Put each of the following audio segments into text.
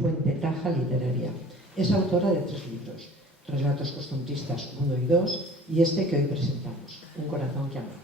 Fuentetaja Literaria. Es autora de 3 libros, Relatos costumbristas 1 y 2 y este que hoy presentamos, Un corazón que ama.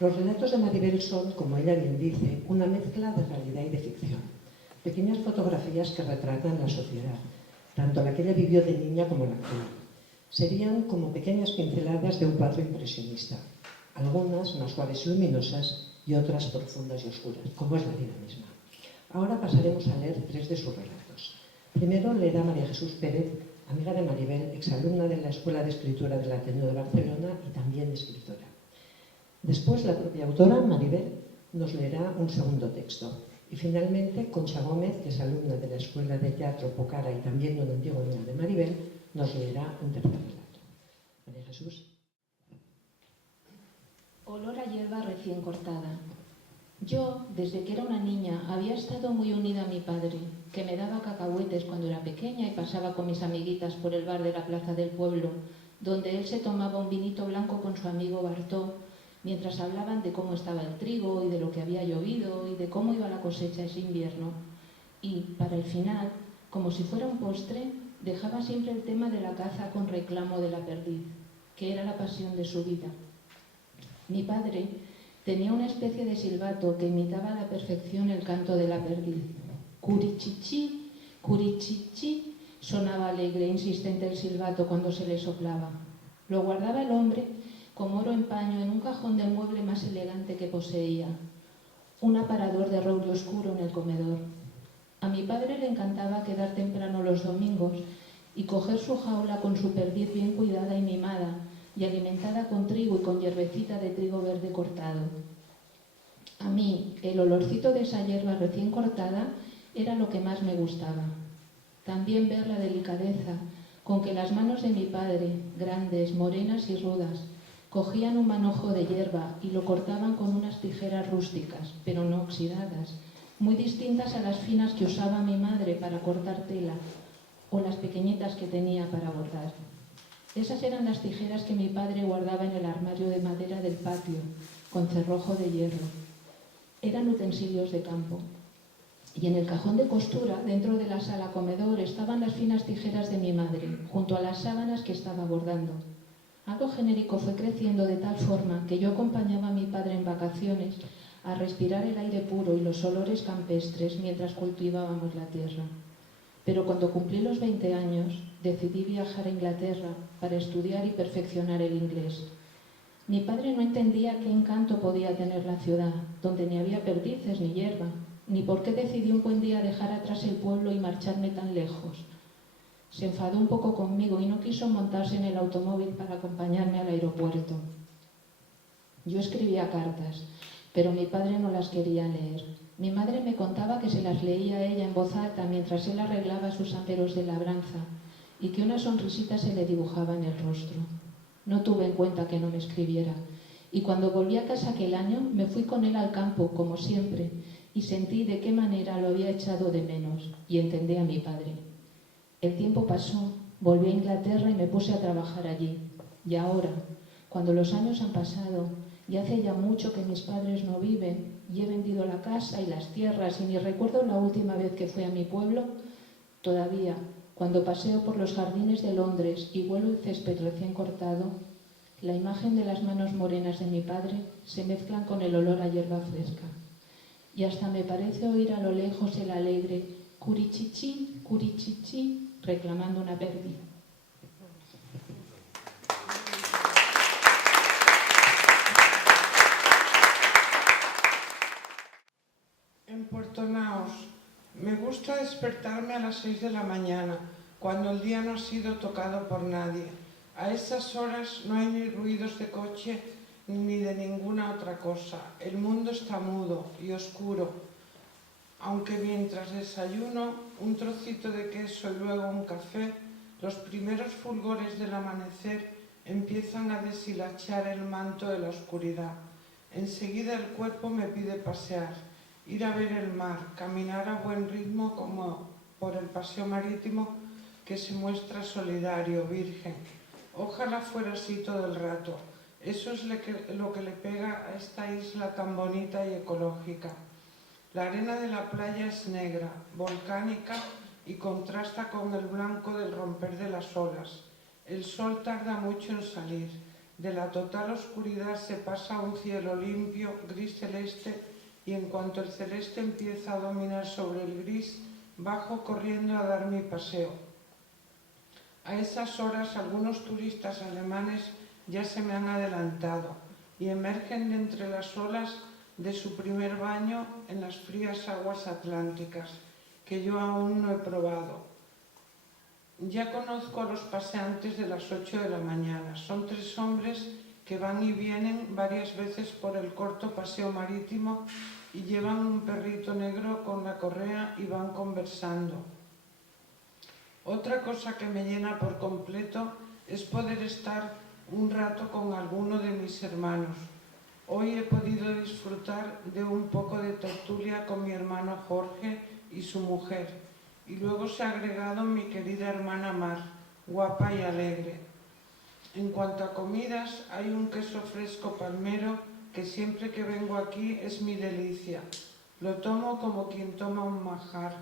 Los relatos de Maribel son, como ella bien dice, una mezcla de realidad y de ficción. Pequeñas fotografías que retratan la sociedad, tanto la que ella vivió de niña como la actual. Serían como pequeñas pinceladas de un cuadro impresionista, algunas más suaves y luminosas y otras profundas y oscuras, como es la vida misma. Ahora pasaremos a leer 3 de sus relatos. Primero leerá María Jesús Pérez, amiga de Maribel, exalumna de la Escuela de Escritura del Ateneo de Barcelona y también escritora. Después, la propia autora, Maribel, nos leerá un segundo texto. Y finalmente, Concha Gómez, que es alumna de la Escuela de Teatro Pocara y también una antigua amiga de Maribel, nos leerá un tercer relato. María Jesús. Olor a hierba recién cortada. Yo, desde que era una niña, había estado muy unida a mi padre, que me daba cacahuetes cuando era pequeña y pasaba con mis amiguitas por el bar de la plaza del pueblo, donde él se tomaba un vinito blanco con su amigo Bartó, mientras hablaban de cómo estaba el trigo y de lo que había llovido y de cómo iba la cosecha ese invierno. Y, para el final, como si fuera un postre, dejaba siempre el tema de la caza con reclamo de la perdiz, que era la pasión de su vida. Mi padre tenía una especie de silbato que imitaba a la perfección el canto de la perdiz. Curichichi, curichichi, sonaba alegre e insistente el silbato cuando se le soplaba. Lo guardaba el hombre como oro en paño en un cajón del mueble más elegante que poseía, un aparador de roble oscuro en el comedor. A mi padre le encantaba quedar temprano los domingos y coger su jaula con su perdiz bien cuidada y mimada y alimentada con trigo y con hierbecita de trigo verde cortado. A mí, el olorcito de esa hierba recién cortada era lo que más me gustaba. También ver la delicadeza con que las manos de mi padre, grandes, morenas y rudas, cogían un manojo de hierba y lo cortaban con unas tijeras rústicas, pero no oxidadas, muy distintas a las finas que usaba mi madre para cortar tela o las pequeñitas que tenía para bordar. Esas eran las tijeras que mi padre guardaba en el armario de madera del patio, con cerrojo de hierro. Eran utensilios de campo. Y en el cajón de costura, dentro de la sala comedor, estaban las finas tijeras de mi madre, junto a las sábanas que estaba bordando. Algo genérico fue creciendo de tal forma que yo acompañaba a mi padre en vacaciones a respirar el aire puro y los olores campestres mientras cultivábamos la tierra. Pero cuando cumplí los 20 años, decidí viajar a Inglaterra para estudiar y perfeccionar el inglés. Mi padre no entendía qué encanto podía tener la ciudad, donde ni había perdices ni hierba, ni por qué decidí un buen día dejar atrás el pueblo y marcharme tan lejos. Se enfadó un poco conmigo y no quiso montarse en el automóvil para acompañarme al aeropuerto. Yo escribía cartas, pero mi padre no las quería leer. Mi madre me contaba que se las leía a ella en voz alta mientras él arreglaba sus aperos de labranza y que una sonrisita se le dibujaba en el rostro. No tuve en cuenta que no me escribiera y cuando volví a casa aquel año me fui con él al campo, como siempre, y sentí de qué manera lo había echado de menos y entendí a mi padre. El tiempo pasó, volví a Inglaterra y me puse a trabajar allí. Y ahora, cuando los años han pasado, y hace ya mucho que mis padres no viven, y he vendido la casa y las tierras, y ni recuerdo la última vez que fui a mi pueblo, todavía, cuando paseo por los jardines de Londres y huelo el césped recién cortado, la imagen de las manos morenas de mi padre se mezclan con el olor a hierba fresca. Y hasta me parece oír a lo lejos el alegre curichichi, curichichi, reclamando una perdiz. En Puerto Naos, me gusta despertarme a las 6 de la mañana, cuando el día no ha sido tocado por nadie. A esas horas no hay ni ruidos de coche ni de ninguna otra cosa. El mundo está mudo y oscuro, aunque mientras desayuno un trocito de queso y luego un café, los primeros fulgores del amanecer empiezan a deshilachar el manto de la oscuridad. Enseguida el cuerpo me pide pasear, ir a ver el mar, caminar a buen ritmo como por el paseo marítimo que se muestra solidario, virgen. Ojalá fuera así todo el rato. Eso es lo que le pega a esta isla tan bonita y ecológica. La arena de la playa es negra, volcánica y contrasta con el blanco del romper de las olas. El sol tarda mucho en salir. De la total oscuridad se pasa a un cielo limpio, gris celeste, y en cuanto el celeste empieza a dominar sobre el gris, bajo corriendo a dar mi paseo. A esas horas algunos turistas alemanes ya se me han adelantado y emergen de entre las olas de su primer baño en las frías aguas atlánticas, que yo aún no he probado. Ya conozco a los paseantes de las 8 de la mañana. Son 3 hombres que van y vienen varias veces por el corto paseo marítimo y llevan un perrito negro con la correa y van conversando. Otra cosa que me llena por completo es poder estar un rato con alguno de mis hermanos. Hoy he podido disfrutar de un poco de tertulia con mi hermano Jorge y su mujer, y luego se ha agregado mi querida hermana Mar, guapa y alegre. En cuanto a comidas, hay un queso fresco palmero que siempre que vengo aquí es mi delicia. Lo tomo como quien toma un manjar.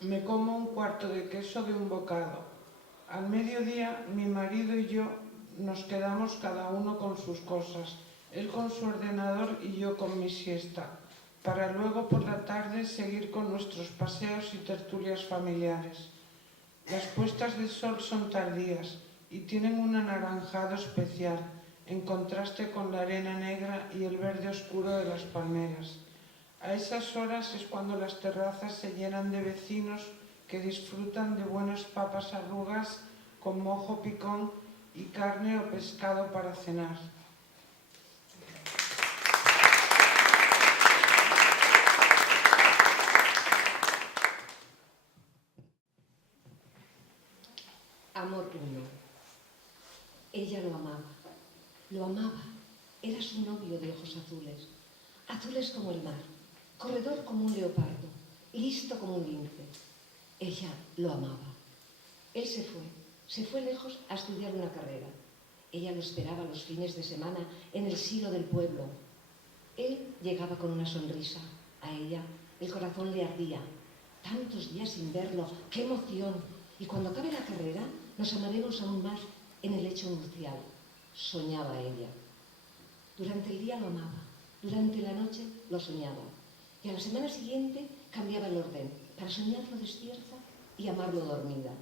Me como un cuarto de queso de un bocado. Al mediodía, mi marido y yo nos quedamos cada uno con sus cosas, él con su ordenador y yo con mi siesta, para luego por la tarde seguir con nuestros paseos y tertulias familiares. Las puestas de sol son tardías y tienen un anaranjado especial, en contraste con la arena negra y el verde oscuro de las palmeras. A esas horas es cuando las terrazas se llenan de vecinos que disfrutan de buenas papas arrugas con mojo picón y carne o pescado para cenar. Amor 1. Ella lo amaba. Lo amaba. Era su novio de ojos azules. Azules como el mar. Corredor como un leopardo. Listo como un lince. Ella lo amaba. Él se fue lejos a estudiar una carrera. Ella lo esperaba los fines de semana en el silo del pueblo. Él llegaba con una sonrisa. A ella el corazón le ardía. Tantos días sin verlo, ¡qué emoción! Y cuando acabe la carrera, nos amaremos aún más en el lecho nupcial. Soñaba ella. Durante el día lo amaba. Durante la noche lo soñaba. Y a la semana siguiente cambiaba el orden para soñarlo despierta y amarlo dormida.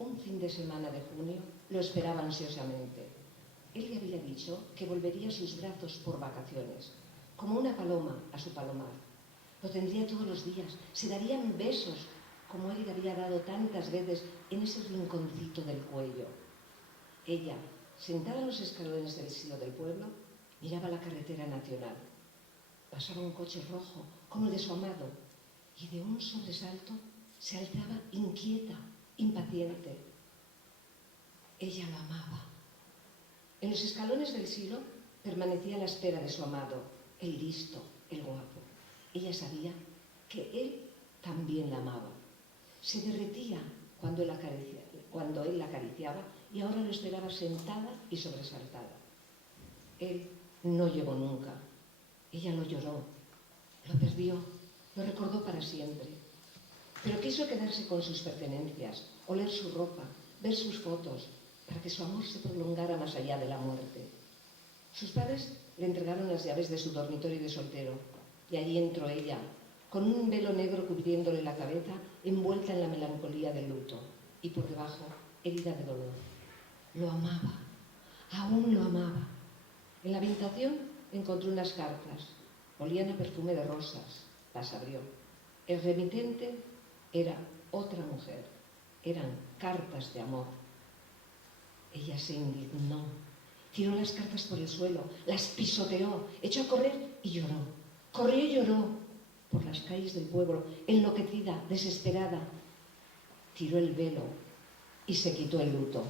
Un fin de semana de junio lo esperaba ansiosamente. Él le había dicho que volvería a sus brazos por vacaciones, como una paloma a su palomar. Lo tendría todos los días, se darían besos, como él le había dado tantas veces en ese rinconcito del cuello. Ella, sentada en los escalones del silo del pueblo, miraba la carretera nacional. Pasaba un coche rojo, como el de su amado, y de un sobresalto se alzaba inquieta, impaciente. Ella lo amaba. En los escalones del silo permanecía a la espera de su amado, el listo, el guapo. Ella sabía que él también la amaba. Se derretía cuando él la acariciaba y ahora lo esperaba sentada y sobresaltada. Él no llegó nunca. Ella lo lloró, lo perdió, lo recordó para siempre. Pero quiso quedarse con sus pertenencias, oler su ropa, ver sus fotos, para que su amor se prolongara más allá de la muerte. Sus padres le entregaron las llaves de su dormitorio de soltero y allí entró ella, con un velo negro cubriéndole la cabeza, envuelta en la melancolía del luto y por debajo herida de dolor. Lo amaba, aún lo amaba. En la habitación encontró unas cartas, olían a perfume de rosas, las abrió. El remitente era otra mujer, eran cartas de amor. Ella se indignó, tiró las cartas por el suelo, las pisoteó, echó a correr y lloró. Corrió y lloró por las calles del pueblo, enloquecida, desesperada. Tiró el velo y se quitó el luto.